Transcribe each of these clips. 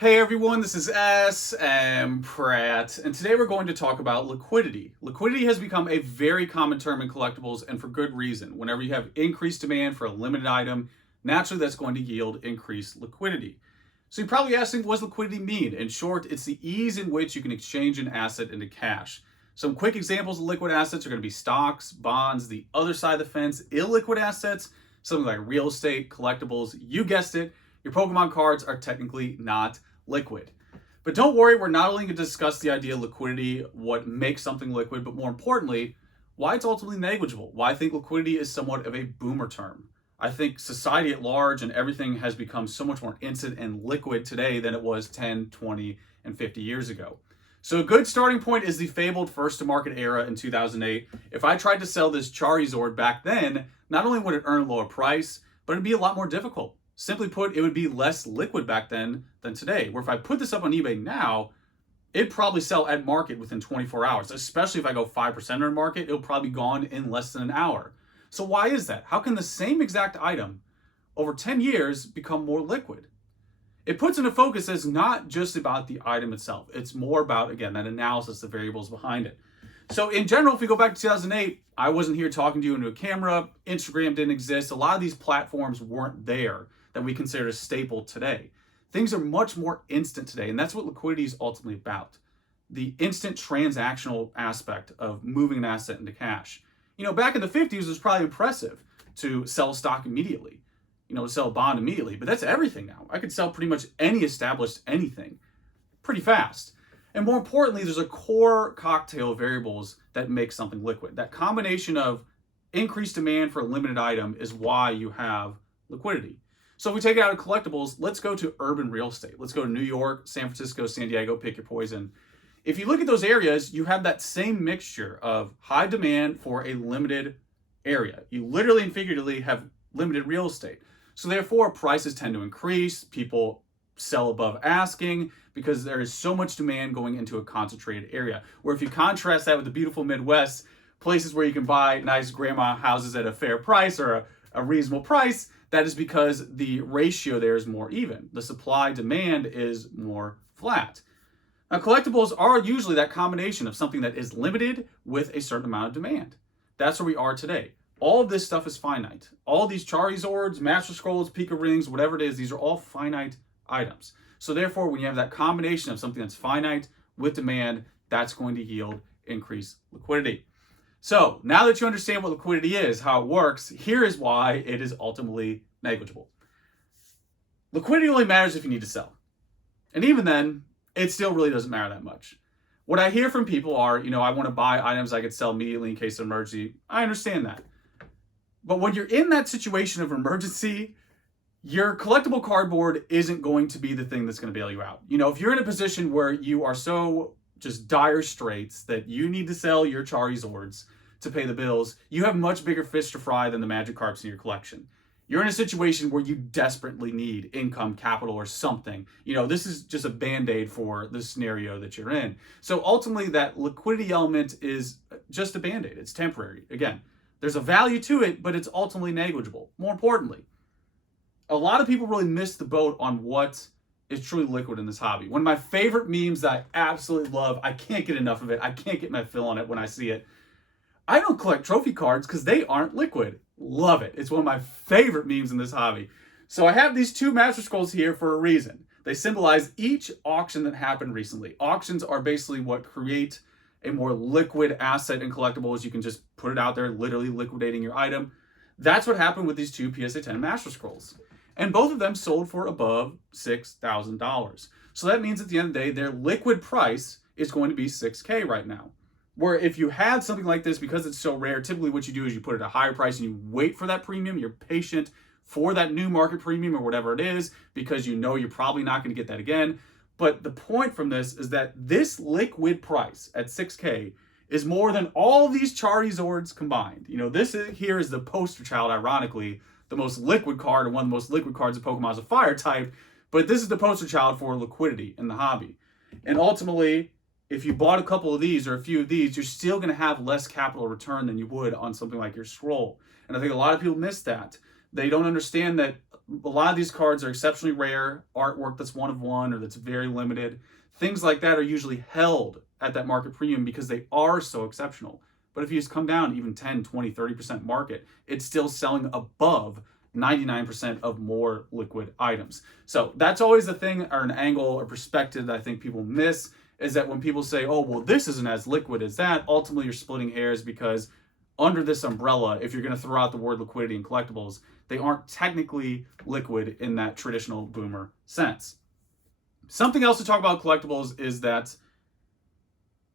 Hey everyone, this is S.M. Pratt, and today we're going to talk about liquidity. Liquidity has become a very common term in collectibles, and for good reason. Whenever you have increased demand for a limited item, naturally that's going to yield increased liquidity. So you're probably asking, what does liquidity mean? In short, it's the ease in which you can exchange an asset into cash. Some quick examples of liquid assets are going to be stocks, bonds, the other side of the fence, illiquid assets, something like real estate, collectibles, you guessed it, your Pokemon cards are technically not liquid. But don't worry, we're not only going to discuss the idea of liquidity, what makes something liquid, but more importantly, why it's ultimately negligible, why I think liquidity is somewhat of a boomer term. I think society at large and everything has become so much more instant and liquid today than it was 10, 20, and 50 years ago. So a good starting point is the fabled first to market era in 2008. If I tried to sell this Charizard back then, not only would it earn a lower price, but it'd be a lot more difficult. Simply put, it would be less liquid back then than today. Where if I put this up on eBay now, it'd probably sell at market within 24 hours. Especially if I go 5% under market, it'll probably be gone in less than an hour. So why is that? How can the same exact item over 10 years become more liquid? It puts into focus as not just about the item itself. It's more about, again, that analysis, the variables behind it. So in general, if we go back to 2008, I wasn't here talking to you into a camera. Instagram didn't exist. A lot of these platforms weren't there that we consider a staple today. Things are much more instant today, and that's what liquidity is ultimately about. The instant transactional aspect of moving an asset into cash. Back in the 50s, it was probably impressive to sell stock immediately, to sell a bond immediately, but that's everything now. I could sell pretty much any established anything pretty fast. And more importantly, there's a core cocktail of variables that make something liquid. That combination of increased demand for a limited item is why you have liquidity. So if we take it out of collectibles, let's go to urban real estate. Let's go to New York, San Francisco, San Diego, pick your poison. If you look at those areas, you have that same mixture of high demand for a limited area. You literally and figuratively have limited real estate. So therefore, prices tend to increase. People sell above asking because there is so much demand going into a concentrated area. Where if you contrast that with the beautiful Midwest, places where you can buy nice grandma houses at a fair price or a reasonable price, that is because the ratio there is more even. The supply demand is more flat. Now, collectibles are usually that combination of something that is limited with a certain amount of demand. That's where we are today. All of this stuff is finite. All these Charizards, Master Scrolls, Pika Rings, whatever it is, these are all finite items. So therefore, when you have that combination of something that's finite with demand, that's going to yield increased liquidity. So now that you understand what liquidity is, how it works, here is why it is ultimately negligible. Liquidity only matters if you need to sell. And even then, it still really doesn't matter that much. What I hear from people are, I want to buy items I could sell immediately in case of emergency. I understand that. But when you're in that situation of emergency, your collectible cardboard isn't going to be the thing that's going to bail you out. If you're in a position where you are so just dire straits that you need to sell your Charizards to pay the bills, you have much bigger fish to fry than the Magikarps in your collection. You're in a situation where you desperately need income, capital, or something. This is just a band-aid for the scenario that you're in. So ultimately, that liquidity element is just a band-aid. It's temporary. Again, there's a value to it, but it's ultimately negligible. More importantly, a lot of people really miss the boat on what is truly liquid in this hobby. One of my favorite memes that I absolutely love, I can't get enough of it, I can't get my fill on it when I see it. I don't collect trophy cards because they aren't liquid. Love it. It's one of my favorite memes in this hobby. So I have these two Master Scrolls here for a reason. They symbolize each auction that happened recently. Auctions are basically what create a more liquid asset in collectibles. You can just put it out there, literally liquidating your item. That's what happened with these two PSA 10 Master Scrolls. And both of them sold for above $6,000. So that means at the end of the day, their liquid price is going to be $6K right now. Where if you had something like this, because it's so rare, typically what you do is you put it at a higher price and you wait for that premium. You're patient for that new market premium or whatever it is, because you're probably not going to get that again. But the point from this is that this liquid price at $6K is more than all these Charizards combined. This here is the poster child, ironically, the most liquid card, or one of the most liquid cards of Pokemon is a fire type, but this is the poster child for liquidity in the hobby. And ultimately, if you bought a couple of these or a few of these, you're still going to have less capital return than you would on something like your scroll. And I think a lot of people miss that. They don't understand that a lot of these cards are exceptionally rare, artwork that's one of one or that's very limited. Things like that are usually held at that market premium because they are so exceptional. But if you just come down even 10, 20, 30% market, it's still selling above 99% of more liquid items. So that's always the thing, or an angle or perspective that I think people miss, is that when people say, oh, well, this isn't as liquid as that, ultimately you're splitting hairs, because under this umbrella, if you're going to throw out the word liquidity and collectibles, they aren't technically liquid in that traditional boomer sense. Something else to talk about collectibles is that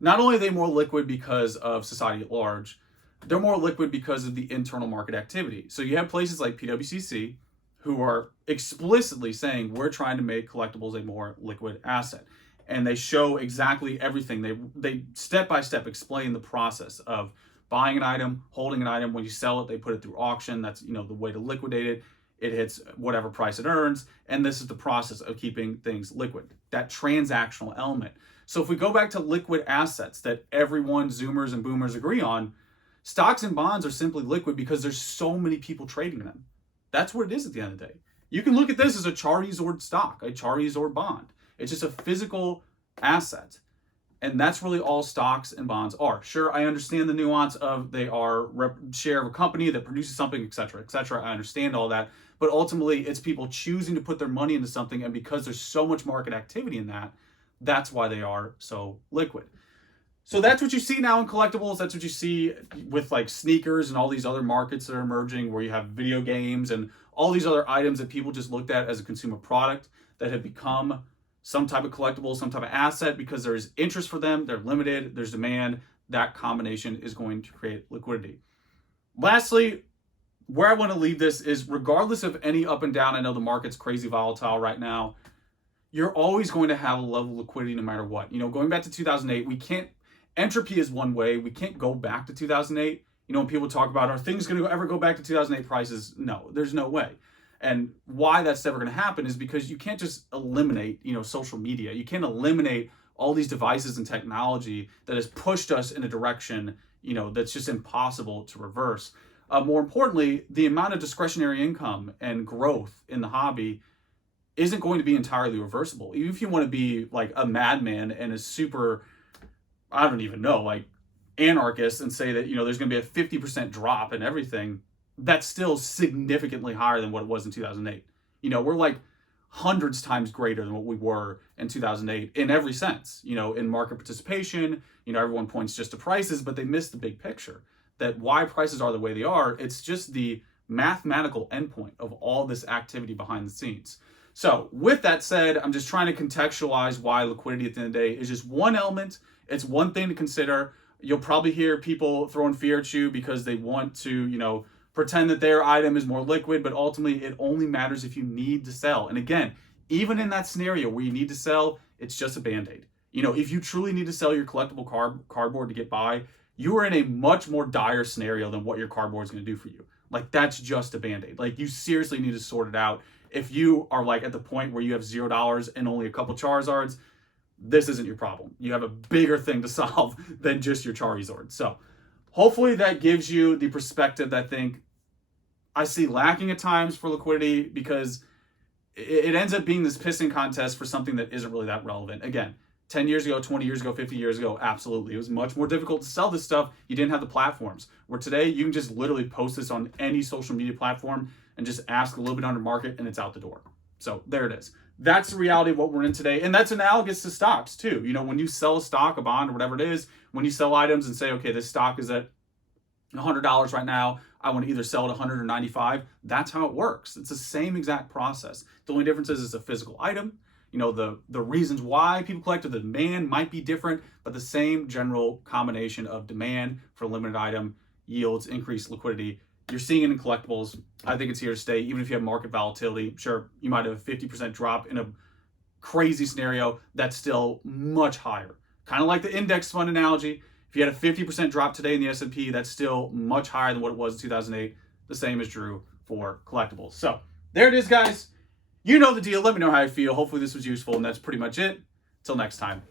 not only are they more liquid because of society at large, they're more liquid because of the internal market activity. So you have places like PWCC who are explicitly saying we're trying to make collectibles a more liquid asset. And they show exactly everything. They step by step explain the process of buying an item, holding an item. When you sell it, they put it through auction. That's, the way to liquidate it. It hits whatever price it earns. And this is the process of keeping things liquid, that transactional element. So if we go back to liquid assets that everyone, Zoomers and Boomers, agree on, stocks and bonds are simply liquid because there's so many people trading them. That's what it is at the end of the day. You can look at this as a Charizard stock, a Charizard bond. It's just a physical asset. And that's really all stocks and bonds are. Sure, I understand the nuance of they are share of a company that produces something, et cetera, et cetera. I understand all that. But ultimately, it's people choosing to put their money into something. And because there's so much market activity in that, that's why they are so liquid. So that's what you see now in collectibles. That's what you see with like sneakers and all these other markets that are emerging, where you have video games and all these other items that people just looked at as a consumer product that have become some type of collectible, some type of asset, because there's interest for them, they're limited, there's demand. That combination is going to create liquidity. Lastly, where I want to leave this is, regardless of any up and down, I know the market's crazy volatile right now, you're always going to have a level of liquidity no matter what. Going back to 2008, we can't, entropy is one way, we can't go back to 2008. When people talk about, are things going to ever go back to 2008 prices? No, there's no way. And why that's never going to happen is because you can't just eliminate, social media. You can't eliminate all these devices and technology that has pushed us in a direction, that's just impossible to reverse. More importantly, the amount of discretionary income and growth in the hobby isn't going to be entirely reversible. Even if you want to be like a madman and a super, I don't even know, like anarchist, and say that, there's going to be a 50% drop in everything, that's still significantly higher than what it was in 2008. We're like hundreds times greater than what we were in 2008 in every sense, in market participation. Everyone points just to prices, but they miss the big picture, that why prices are the way they are. It's just the mathematical endpoint of all this activity behind the scenes. So with that said, I'm just trying to contextualize why liquidity at the end of the day is just one element. It's one thing to consider. You'll probably hear people throwing fear at you because they want to, pretend that their item is more liquid, but ultimately it only matters if you need to sell. And again, even in that scenario where you need to sell, it's just a Band-Aid. If you truly need to sell your collectible cardboard to get by, you are in a much more dire scenario than what your cardboard is going to do for you. Like, that's just a Band-Aid. Like, you seriously need to sort it out. If you are like at the point where you have $0 and only a couple Charizards, this isn't your problem. You have a bigger thing to solve than just your Charizard. So hopefully that gives you the perspective that I see lacking at times for liquidity, because it ends up being this pissing contest for something that isn't really that relevant. Again, 10 years ago, 20 years ago, 50 years ago, absolutely. It was much more difficult to sell this stuff. You didn't have the platforms. Where today, you can just literally post this on any social media platform and just ask a little bit under market, and it's out the door. So there it is. That's the reality of what we're in today. And that's analogous to stocks too. When you sell a stock, a bond, or whatever it is, when you sell items and say, okay, this stock is at $100 right now, I want to either sell it 100 or 95. That's how it works. It's the same exact process. The only difference is it's a physical item. The reasons why people collect, or the demand might be different, but the same general combination of demand for a limited item yields increased liquidity. You're seeing it in collectibles. I think it's here to stay. Even if you have market volatility, sure, you might have a 50% drop in a crazy scenario. That's still much higher. Kind of like the index fund analogy. If you had a 50% drop today in the S&P, that's still much higher than what it was in 2008. The same is true for collectibles. So there it is, guys. You know the deal. Let me know how you feel. Hopefully this was useful, and that's pretty much it. Till next time.